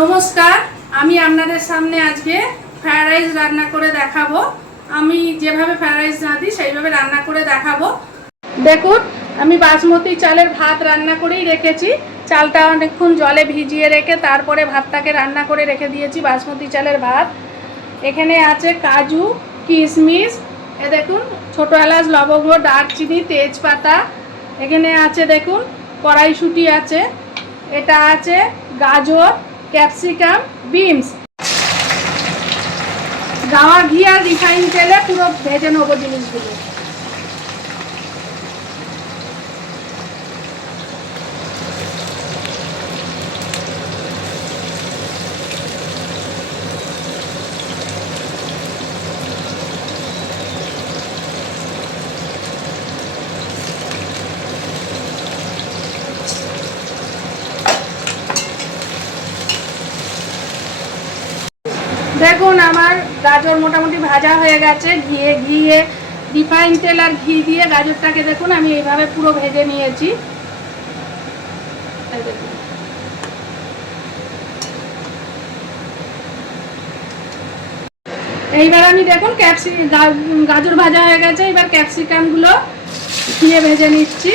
নমস্কার, আমি আপনাদের সামনে আজকে ফ্রাইড রাইস রান্না করে দেখাবো। আমি যেভাবে ফ্রাইড রাইস রাঁধি সেইভাবে রান্না করে দেখাবো। দেখুন, আমি বাসমতি চালের ভাত রান্না করেই রেখেছি। চালটা অনেকক্ষণ জলে ভিজিয়ে রেখে তারপরে ভাতটাকে রান্না করে রেখে দিয়েছি। বাসমতি চালের ভাত। এখানে আছে কাজু, কিশমিশ, এ দেখুন ছোটো এলাচ, লবঙ্গ, দারচিনি, তেজপাতা। এখানে আছে দেখুন কড়াইশুঁটি আছে, এটা আছে গাজর, ক্যাপসিকাম, বিনস। গাওয়া ঘি আর রিফাইন তেলে পুরো ভেজে নেবো জিনিসগুলো। দেখুন আমার গাজর মোটামুটি ভাজা হয়ে গেছে। ঘিয়ে রিফাইন তেল আর ঘি দিয়ে গাজরটাকে দেখুন আমি এইভাবে পুরো ভেজে নিয়েছি। এইবার আমি দেখুন গাজর ভাজা হয়ে গেছে। এবার ক্যাপসিকামগুলো ঘিয়ে ভেজে নিচ্ছি।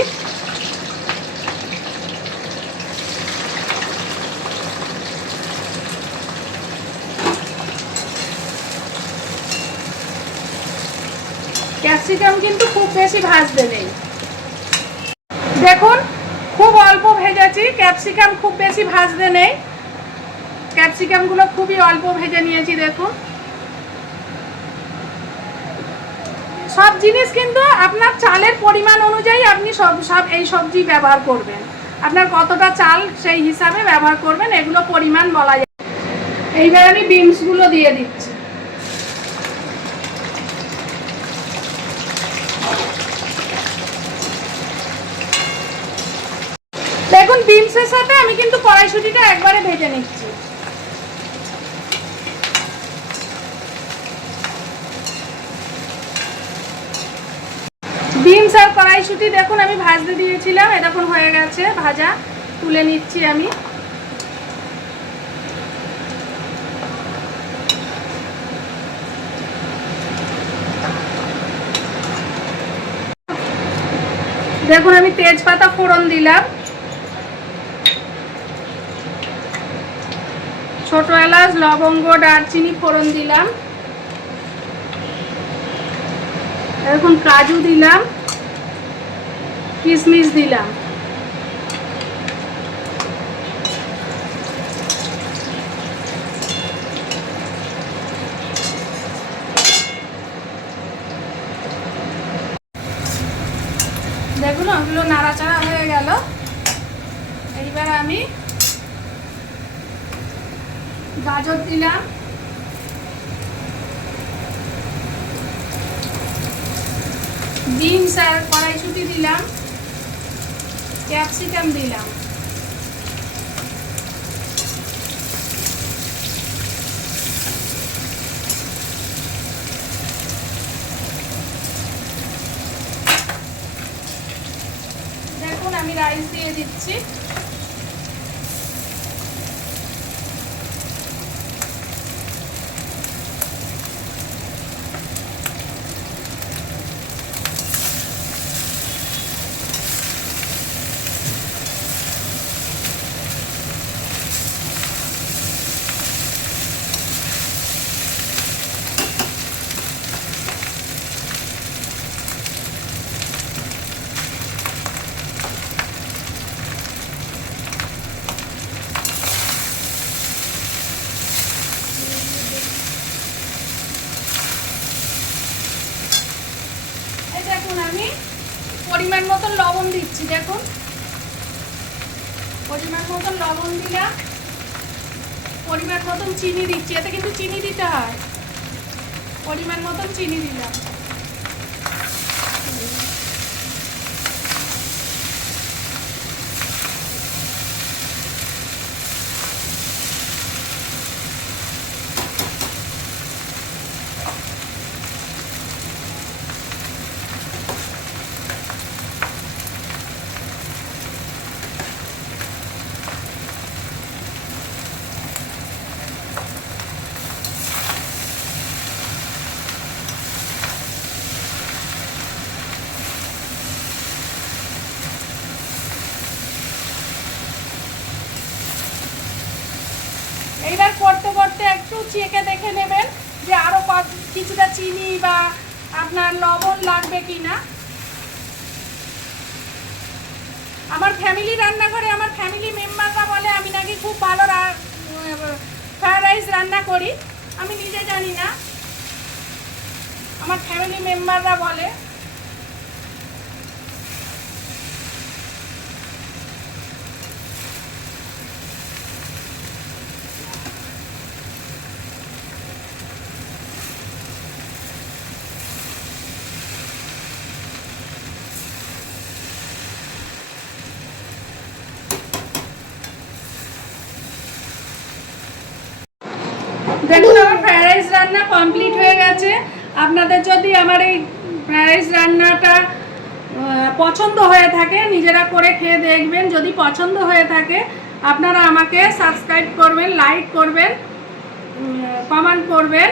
ক্যাপসিকাম কিন্তু খুব বেশি ভাজতে নেই। দেখুন খুব অল্প ভেজেছি, ক্যাপসিকাম খুব বেশি ভাজতে নেই। ক্যাপসিকামগুলো খুবই অল্প ভেজে নিয়েছি। দেখুন সব জিনিস কিন্তু আপনার চালের পরিমাণ অনুযায়ী আপনি সব এই সবজি ব্যবহার করবেন। আপনার কতটা চাল সেই হিসাবে ব্যবহার করবেন, এগুলো পরিমাণ বলা যায়। এইবার আমি বিনসগুলো দিয়ে দিচ্ছি। দেখুন বিনসের সাথে আমি কিন্তু কড়াইশুঁটিটা একবারে ভেজে নিচ্ছি। বিনস আর কড়াইশুঁটি দেখুন আমি ভাজতে দিয়েছিলাম, এরকম হয়ে গেছে ভাজা। তুলে নিচ্ছি আমি। দেখুন আমি তেজপাতা ফোড়ন দিলাম, ছোট এলাচ, লবঙ্গ, দারচিনি ফোড়ন দিলাম। এখন কাজু দিলাম, কিশমিশ দিলাম। দেখুন ওগুলো নাড়াচাড়া হয়ে গেল। এইবার আমি গাজর দিলাম, বিনস আর কড়াইশুঁটি দিলাম, ক্যাপসিকাম দিলাম। দেখুন আমি রাইস দিয়ে দিচ্ছি। দেখুন আমি পরিমাণ মতন লবণ দিচ্ছি। দেখুন পরিমাণ মতন লবণ দিলাম, পরিমাণ মতন চিনি দিচ্ছি। এতে কিন্তু চিনি দিতে হয়। পরিমাণ মতন চিনি দিলাম। মধ্যে একটু চেখে দেখে নেবেন যে আরও কিছুটা চিনি বা আপনার লবণ লাগবে কি না। আমার ফ্যামিলি রান্নাঘরে আমার ফ্যামিলি মেম্বাররা বলে আমি নাকি খুব ভালো ফ্রায়েড রাইস রান্না করি। আমি নিজে জানি না, আমার ফ্যামিলি মেম্বাররা বলে। দেখুন আমার ফ্রায়েড রাইস রান্না কমপ্লিট হয়ে গেছে। আপনাদের যদি আমার এই ফ্রায়েড রাইস রান্নাটা পছন্দ হয়ে থাকে নিজেরা করে খেয়ে দেখবেন। যদি পছন্দ হয়ে থাকে আপনারা আমাকে সাবস্ক্রাইব করবেন, লাইক করবেন, কমেন্ট করবেন।